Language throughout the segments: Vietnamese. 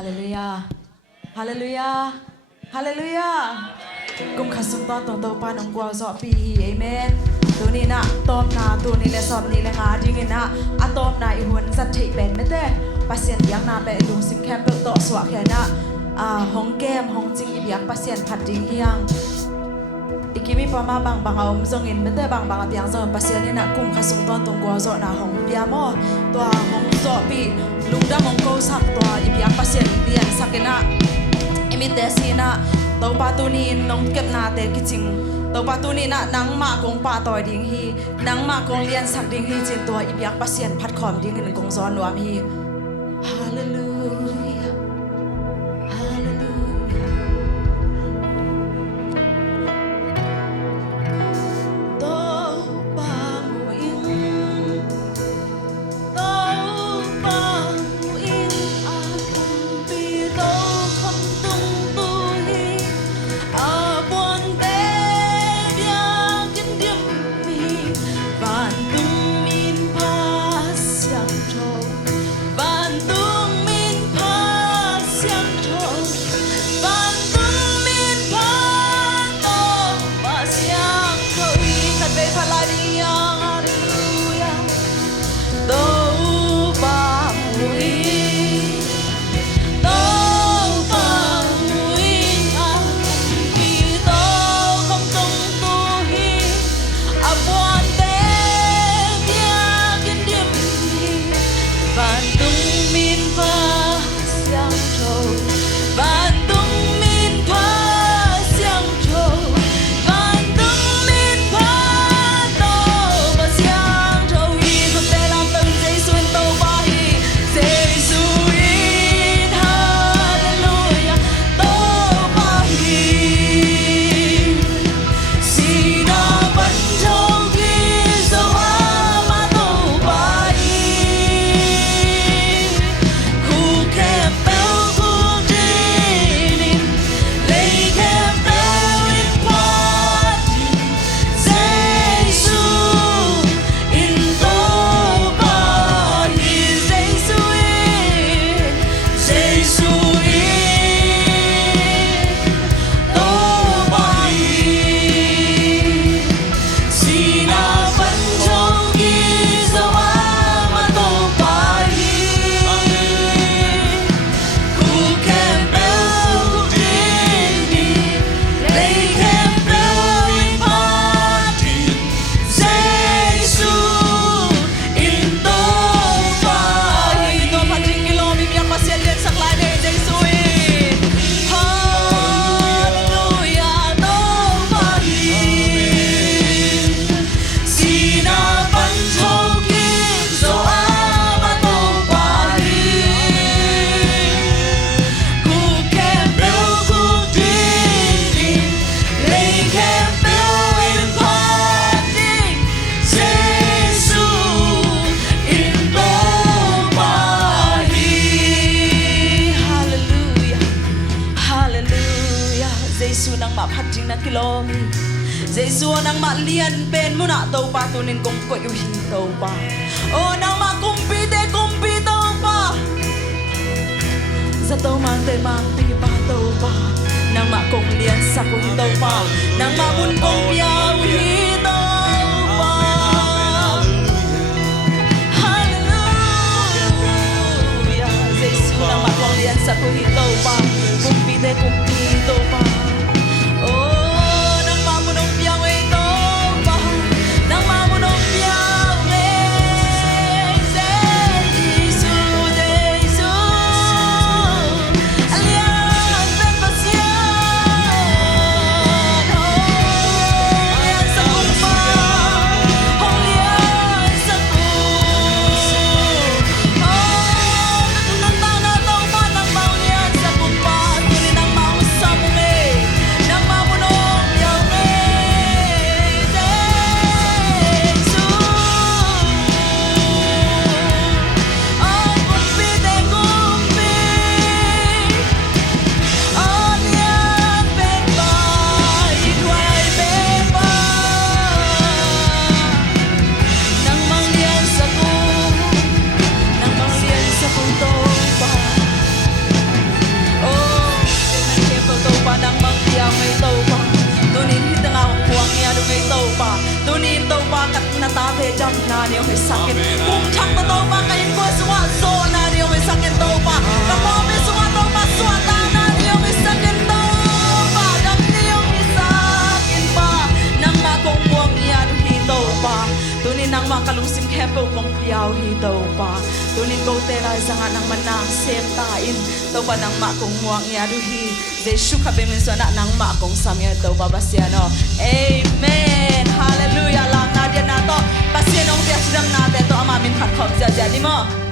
ฮาเลลูยาฮาเลลูยาฮาเลลูยากุมขัดสุนตอนตรงตัวปานองกวาวจอปีเอเมนตัวนี้นะตอมนาตัวนี้และสอบนี้และงาดิ้งนะอะตอมนาอีหัวสัตย์ที่เป็นไม่ได้ปัสเซียนยังนาไปลุงซิมแคมเปิลโตสวะแค่นะห้องแก้มห้องจริงอีเบียกปัสเซียนผัดดิ้งยังอีกิมีปามาบางเอาจงอินไม่ได้บางอาเบียงจงปัสเซียนนี่นะกุมขัดสุนตอนตรงกวาวจอนาห้องเบียมอตัวห้องจอปีลุงดำห้องโกสักตัวอีเบียกปัสเซียนเลียนสักนะอีมิเตสีนะตัวปาตูนีน้องเก็บนาเตกิจิงตัวปาตูนีนะนังมากงปาต่อยดิ้งฮีนังมากงเลียนสักดิ้งฮีจินตัวอีเบียกปัสเซียนพัดขอมดิ้งหินกงซ้อนรวมฮีฮาเลลูยาฮาเลลูยาโตปามูอิงโตปามูอิงอาคุมปีโตคำตุงตุฮีอาบวนเตเบียกินเดียมมีบานตุงมินพาเสียงโชบานตุงมินพาเสียงโชบานตุงมินพาโตปาเสียงโชอีขัดเบพลาดียังฮาเลลูยาโตปามูอีโตปามูอีอาปีโตคำตรงตูฮีอาบวนเตเบียกินเดียมฮีบานตุงมินพาเสียงโชบานตุงมินพาเสียงโชบานตุงมินพาโตปาเสียงโชฮีคนเตลำตึงใจส่วนโตปาฮีเจสุอินฮาเลลูยาโตปาฮีสีนาบันทงที่สวามาโตปาฮีคู่แค่เปลวคู่จีนินเลยแค่เปลวอินพาดิเจสุอินโตปาฮีเจสุอินเจสุอินโตปาฮีสีนาบันทงที่สวามาโตปาฮีคู่แค่เปลวจีนินเลยแค่เปลวอินพาดิเจสุอินโตปาฮีตัวพันจิงกิโลมีเมียมาเสียเลียนสักลายเดย์เจสุอินฮาเลลูยาโตปาฮีสีนาบันทงที่สวามาโตปาฮีคู่แค่เปลวคู่จีนินเลยแค่เปลวอินพาดิเจสุอินโตปาฮีฮาเลลูยาฮาเลลูยาเจสุนังมาพัดจิงนักกิโลมีเจสุนังมาเลียนเป็นมุนาโตปาตุนินกงกวยอยู่หิโตปาโอ้นังมากุมปีเตกุมปีโตปาจะโตมังเตมังปีปาโตปานังมากงเลียนสักกุหิโตปานังมามุนกงเปียวหิโตปาฮาเลลูยาเจสุนังมากงเลียนสักกุหิโตปากุมปีเตกุมปีโตปาโอ้นังมามุนกเปียวโตปานังมามุนกเปียวเจสุเจสุเลียนเป็นปาเสียนโอ้เลียนสักกุปาโอ้เลียนสักกุโอ้นังตานาโตปานังเมาเลียนสักกุปาตุนินังเมา tunin ko tela zanga nang manang sem ta in to pa nang ma kong muang ya du hi Jesu kha be min so na nang ma kong samya to ba basiano amen hallelujah la na dia na to pasianong dia sidam na te to ama min khat khop ja ja ni mo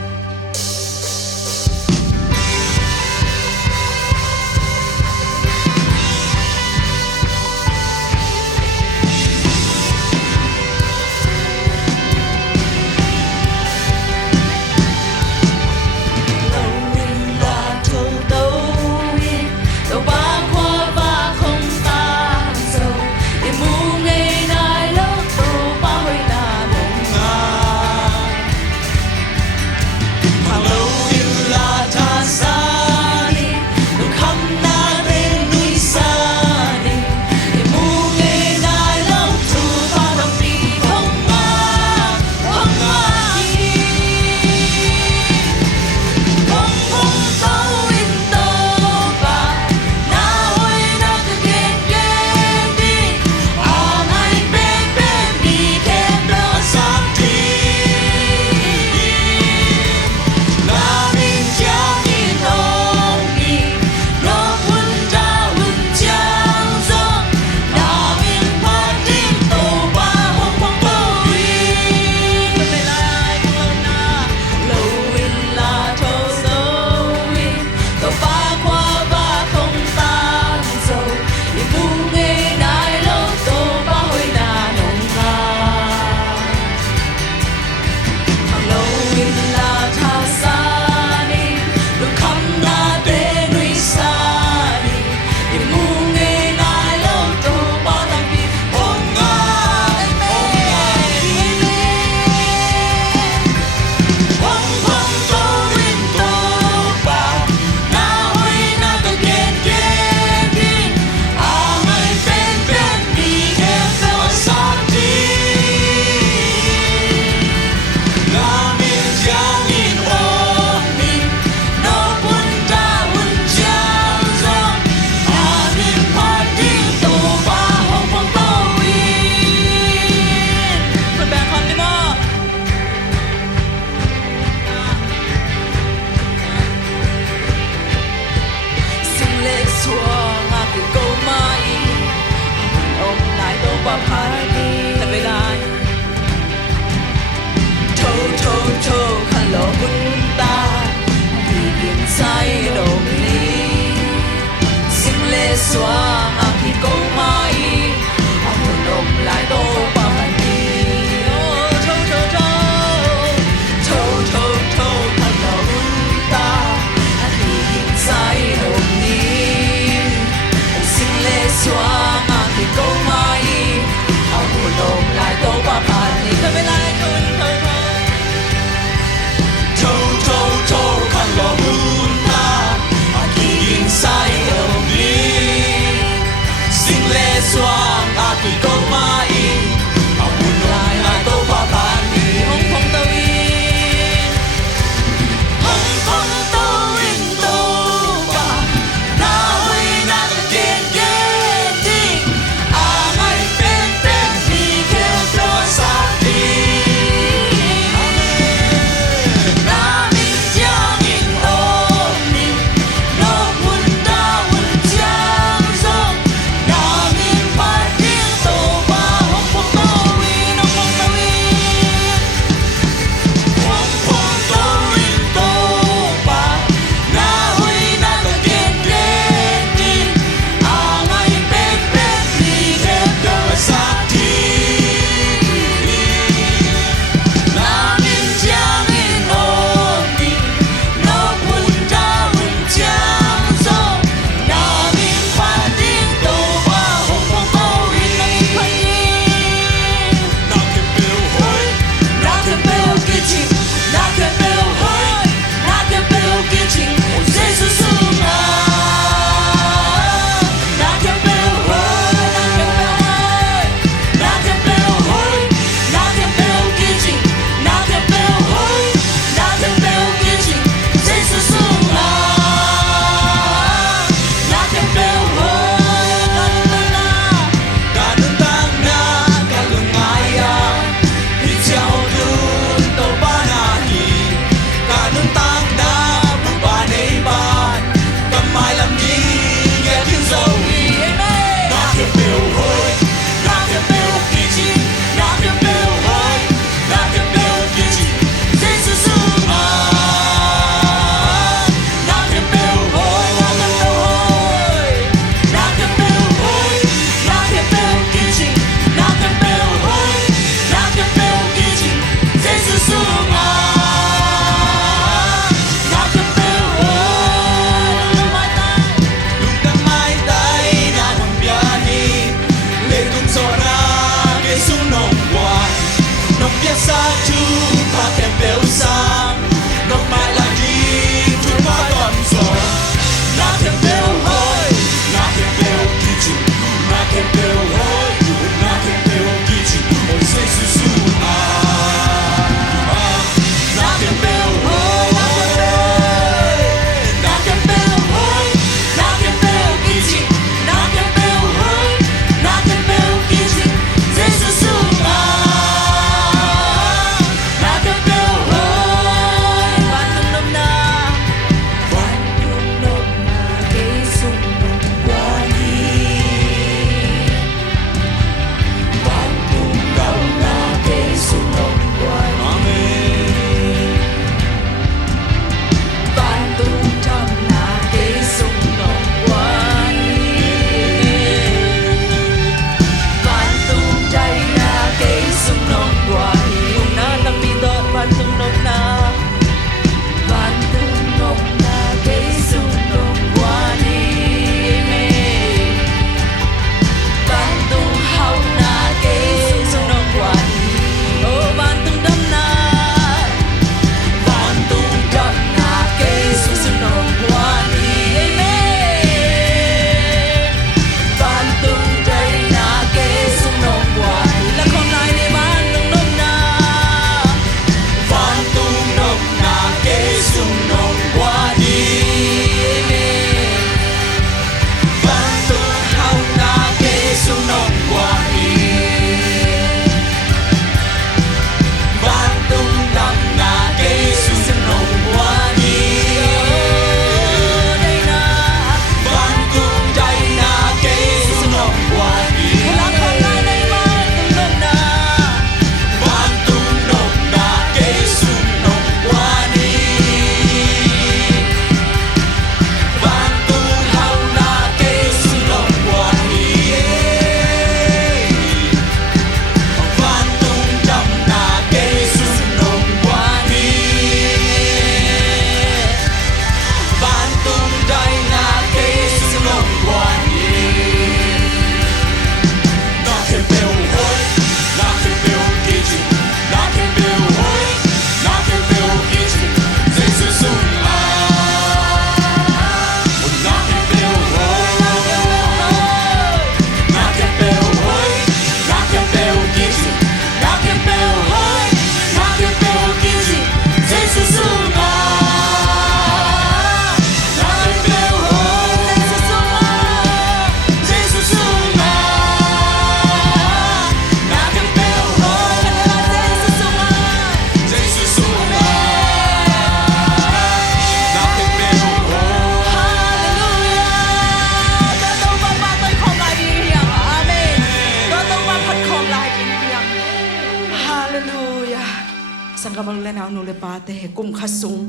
pa te kum khasung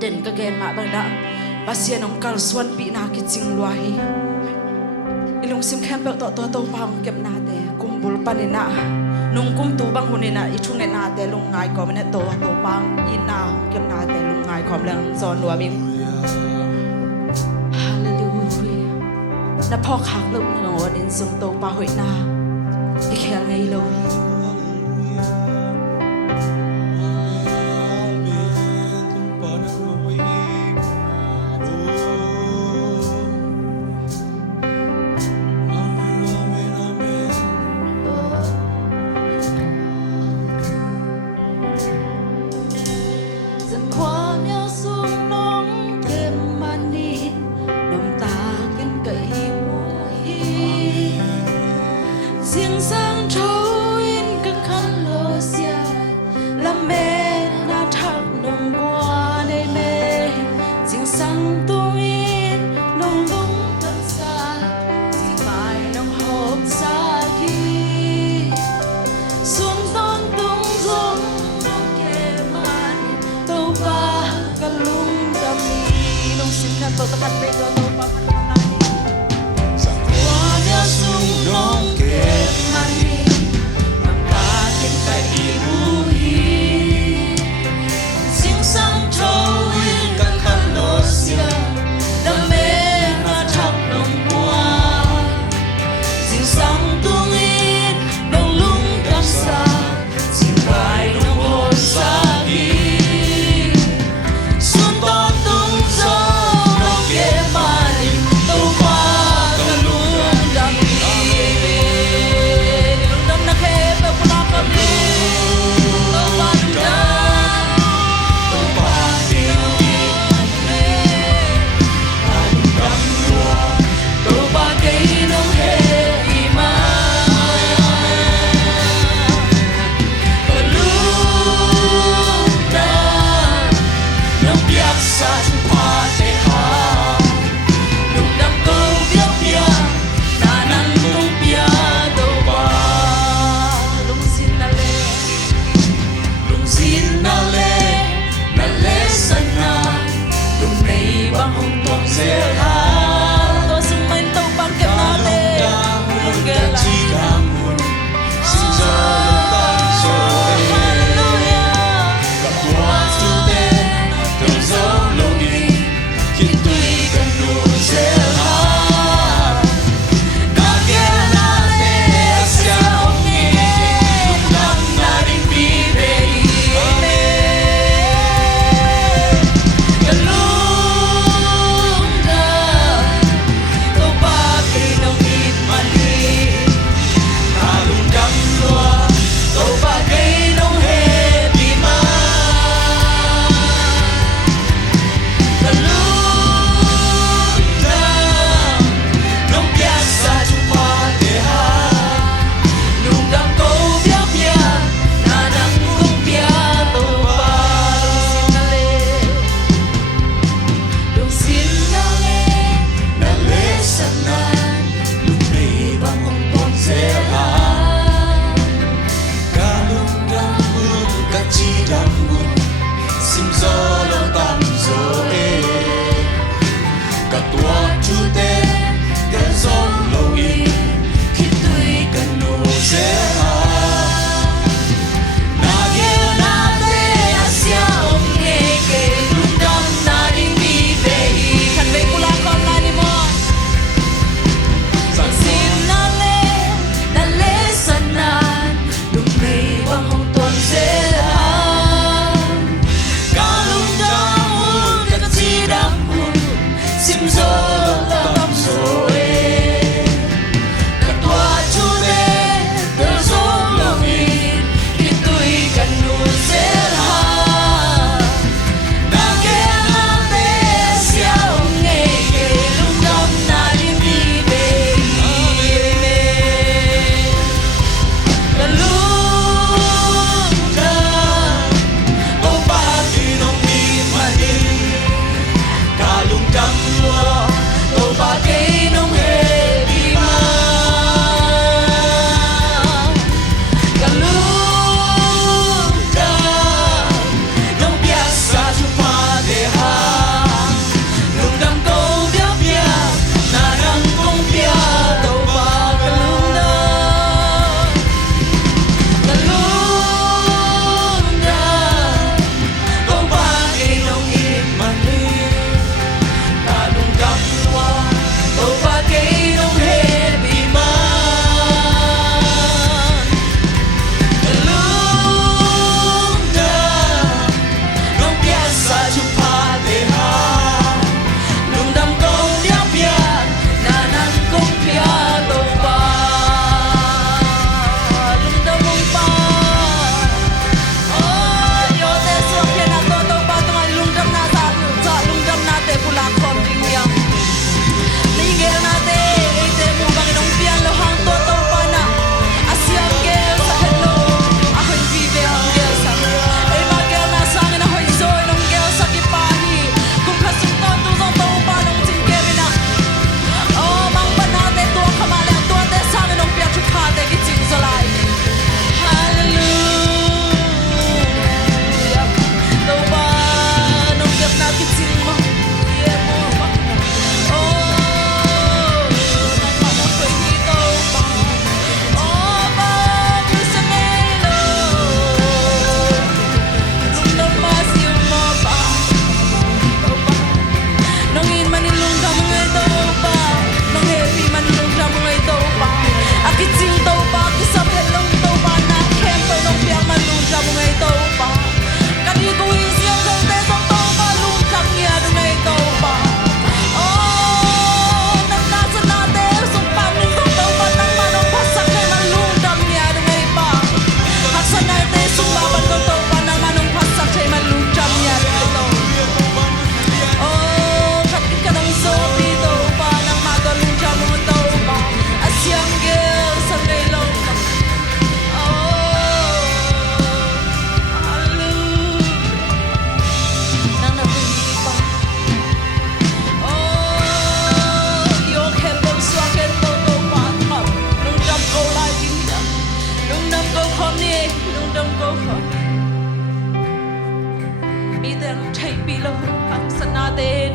den ka gen ma bang da pasian ong kal swan pi na ki ching lua hi ilung sim khem pe to pang kep na te kum bul panina nung kum tu bang hunina I thung ne na te lung ngai ko ne to pang in na kep na te lung ngai khom lang zon lua ming hallelujah naพ่อคักluงอนin sung to pa hoi na I khel ngai lo Hallelujah.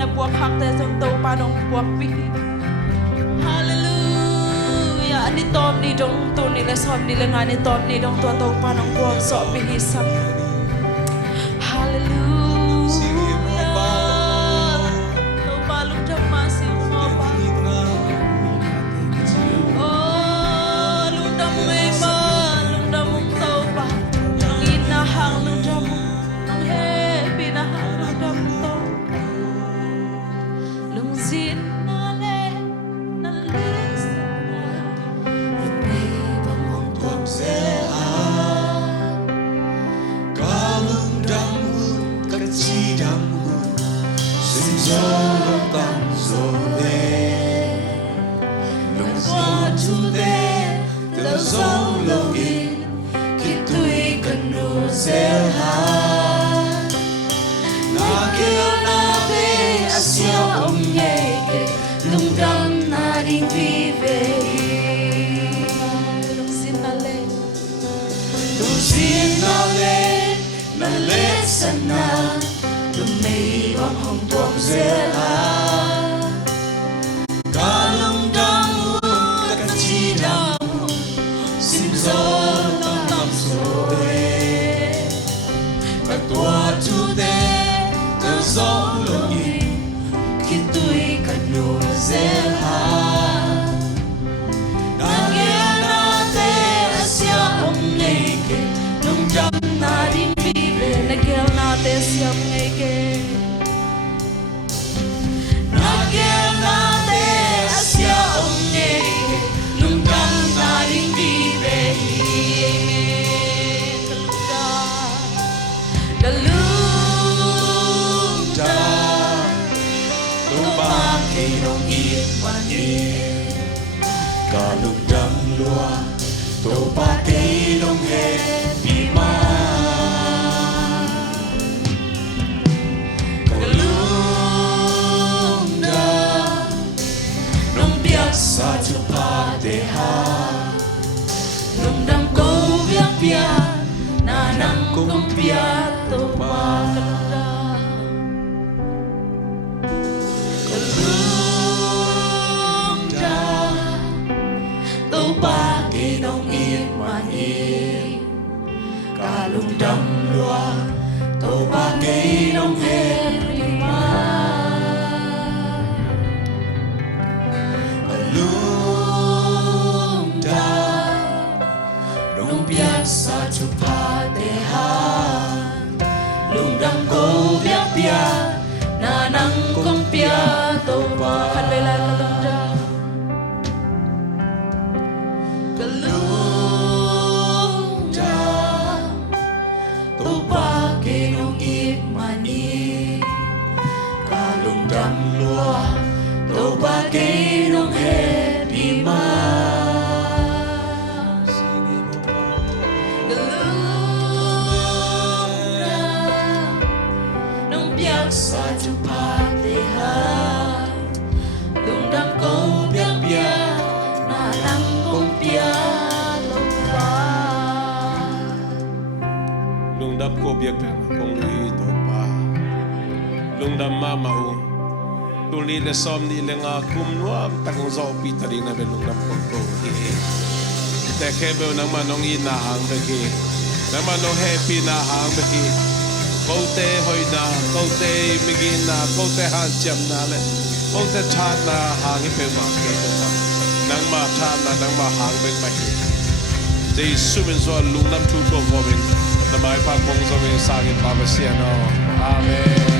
na buak hak te som to panong buak pi Hallelujah ani tom ni dong tu ni le som ni le ngani tom ni dong to to panong buak so pi hisap Hallelujah to palung jam masih mo pa Oh lundam may ba lundam mong to pa ang inahang lundam mo ang happy na hang lundam to lung sin na le na lisa na hindi ba mong tuwag sehat kalung damhun kecil damhun sinjolo tamzo de lung tu de the solo in kitui kanu sehat nakil na de asya Ngeke lung dam na ring vive lung sin na le Lusinale na lesana lumay ang hangtuang zela kalung damhun kacida simzol ng tamsoe katwa tude tazong lungin kitu'y kanuzela Nagel natin siyang ngeke Nagel natin siyang ngeke nung dam na rin Galungda Tumaki nung itmanin Galungdang lua Tumaki nung happy man sa chupateha Lumdam ko biyak-biyak Nanang kong biyak Tupa kalunda Kalunda Tupa kinong itmani Kalundam lua Tupa kinong helima Kalunda Nung biasa chupateha Lundang ko biyak-biyak Nanang kong biyak Tupa kalbela kalunda Kalunda Tupa kinong itmani Kalundam lua Tupa kinong happy man Kalunda Nung biyak Sa chupateha Lumdam ko biyak-biyak Nanang kong biyak Tupa Lungdam ko biyak kong ito pa Lungdam mamau Tuli le som ni le nga kumnuam Takong zao pita rin na lungdam kong to Teke be nang manong inahang bagi Nang manong happy na hang bagi Kote hoy na Kote migin na Kote hanjam na le Kote chan na hangi pe makito pa Nang ma chan na nang ma hang bagi mahi Jay sumin so lungdam tu ko goming Na mai pa kong so min sagin pa ba siya no Amen